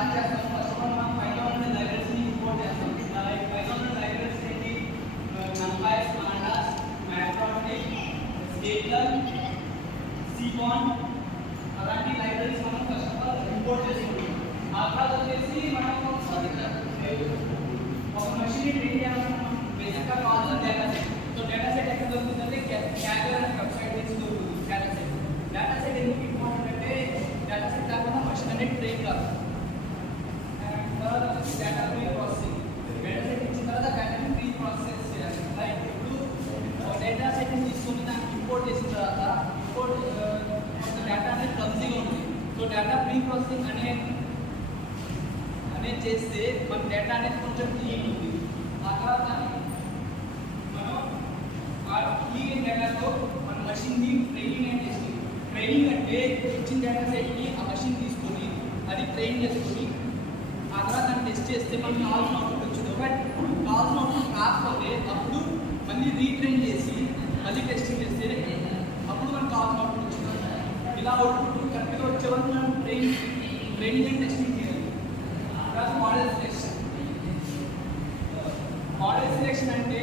Start చేస్తాం. First మనం Python నుండి లైబ్రరీస్ ని ఇంపోర్ట్ చేస్తాం. లైక్ పైథాన్ నుండి లైబ్రరీస్ ఏంటి, numpy, pandas, matplotlib, stapler, cbon అలాంటి లైబ్రరీస్ మనం ఫస్ట్ ఆఫ్ ఆల్ ఇంపోర్ట్ చేసుకుంటాం. ఆ తర్వాత వచ్చేసి మనం ఒక మెషిన్ ట్రైన్ చేయాలంటే మనం బేసిక్గా కావాల్సిన data set. So data set ఎక్కడ దొరుకుతుందంటే క్యాగర్ అనే వెబ్సైట్ నుంచి దొరుకుతుంది. డేటా సెట్ ఎందుకు ఇంపార్టెంట్ అంటే డేటా సెట్ కాకుండా మెషిన్ అనేది ట్రైన్ కాదు. తర్వాత data pre processing. Data set ఇచ్చిన తర్వాత డేటాని ప్రీ ప్రాసెస్ చేయాలి. లైక్ ఇప్పుడు డేటా సెట్ని తీసుకొని దాన్ని ఇంపోర్ట్ చేసిన తర్వాత ఇంపోర్ట్ డేటా అనేది క్లమ్జీగా ఉంటుంది. సో డేటా ప్రీ ప్రాసెసింగ్ అనేది చేస్తే మన డేటా అనేది కొంచెం క్లీన్ ఉంటుంది. ఆ తర్వాత మనం క్లీన్ డేటాతో మన మెషిన్ని ట్రైనింగ్ అండ్ టెస్టింగ్. ట్రైనింగ్ అంటే ఇచ్చిన డేటా సెట్ని ఆ మెషిన్ తీసుకొని అది ట్రైన్ చేసుకొని ఆ తర్వాత దాన్ని టెస్ట్ చేస్తే మనకి కావాల్సిన అవుట్పుట్ వచ్చింది. బట్ కావాల్సిన అవుట్పుట్ కాకపోతే అప్పుడు మళ్ళీ రీట్రైన్ చేసి మళ్ళీ టెస్టింగ్ చేస్తే అప్పుడు మనకు కావాల్సిన అవుట్పుట్ వచ్చింది. ఇలా అవుట్పుట్ కరెక్ట్గా వచ్చేవరకు మనం ట్రైనింగ్ అండ్ టెస్టింగ్ చేయాలి. తర్వాత మోడల్ సెలెక్షన్. మోడల్ సెలెక్షన్ అంటే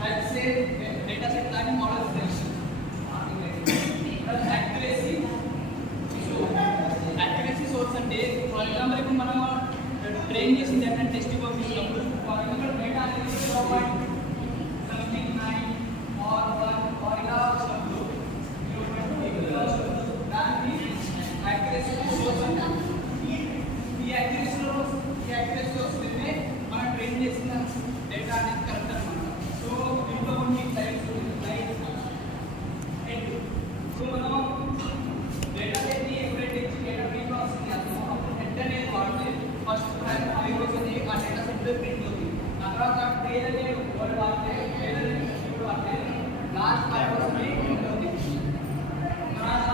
లైక్ సే డేటా సెట్ లాగా మోడల్ సెలెక్షన్. యాక్యురసీ సోర్స్ అంటే ఫర్ ఎగ్జాంపుల్ ఇప్పుడు మనం ట్రైన్ చేసిన డేటా టెస్ట్ పంపించినప్పుడు ఫర్ ఎగ్జాంపుల్ డేటా అనేది 0.79 ఆర్ 1 ఆర్ ఇలా వచ్చినప్పుడు దానికి యాక్యురసీ సోర్స్ అంటారు. ఈ యాక్యురసీ వస్తేనే మనం ట్రైన్ చేసిన డేటా అనేది కరెక్ట్ అనమాట. సో దీంట్లో కొన్ని టైప్స్ ఉన్నాయి. సో మనం డేటా సెట్ని ఎప్పుడైతే డేటా ప్రీ ప్రాసెసింగ్ చేస్తామో అప్పుడు హెడ్ అనేది వాడితే ఫస్ట్ ప్రైమ్ 5 రోజు అనేది ఆ డేటా సెట్ ప్రింట్ అవుతుంది. ఆ తర్వాత ట్రైల్ అనే వర్డ్ వాడితే ట్రైల్ అనే కీవర్డ్ వాడితే లాస్ట్ 5 రోజు అనేది ప్రింట్ అవుతుంది. తర్వాత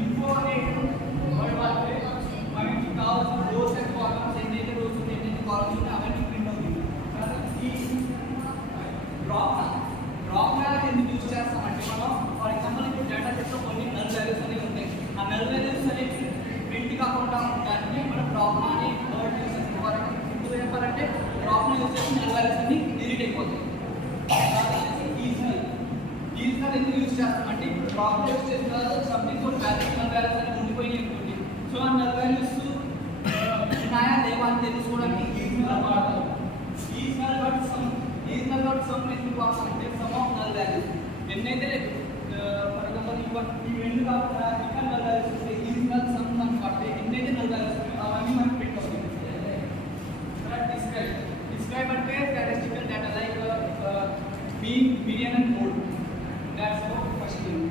ఇన్ఫో అనే వర్డ్ వాడితే మనకి కావాల్సిన రోస్ అండ్ కాలమ్స్ ఎన్నైతే రోస్ ఉన్నాయి ఎన్నైతే కాలమ్స్ ఉన్నాయి అవన్నీ ప్రింట్ అవుతుంది. తర్వాత ఈ డ్రాప్ ఎందుకు యూజ్ చేస్తామంటే మనం ఫర్ ఎగ్జాంపుల్ ఇప్పుడు డేటా సెట్లో కొన్ని నల్ వాల్యూస్ అనేవి ఉంటాయి. ఆ నల్ వాల్యూస్ అనేవి ప్రింట్ కాకుండా ఉండడానికి మనం డ్రాప్ అని వర్డ్ యూజ్ చేస్తాం. ఫర్ ఎగ్జాంపుల్ చెప్పాలంటే డ్రాప్ యూజ్ చేసి నల్ వాల్యూస్ అన్ని డిలీట్ అయిపోతాయి. ఈజనల్ ఎందుకు యూజ్ చేస్తామంటే ఇప్పుడు డ్రాప్ యూజ్ చేసిన తర్వాత something for values null values అనేవి ఉండిపోయి ఉంటుంది. సో ఆ నల్ వాల్యూస్ ఉన్నాయా లేవా అని తెలుసుకోవడానికి ఈజనల్ వాడతాం. ఈజనల్ డాట్ సమ్ ఎందుకు వాడతామంటే సమ్ ఆఫ్ నల్ వాల్యూస్ ఎన్నైతే ఫర్ ఎగ్జాంపుల్ ఈ రెండు కాకుండా ఇంకా నల్ వాల్యూస్ వస్తే ఈజనల్ సమ్ అని వాడితే ఎన్నైతే నల్ వాల్యూస్ అవన్నీ మనకి ప్రింట్ అవుతుంది. డిస్క్రైబ్ అంటే statistical data like mean, median and mode. That's first thing.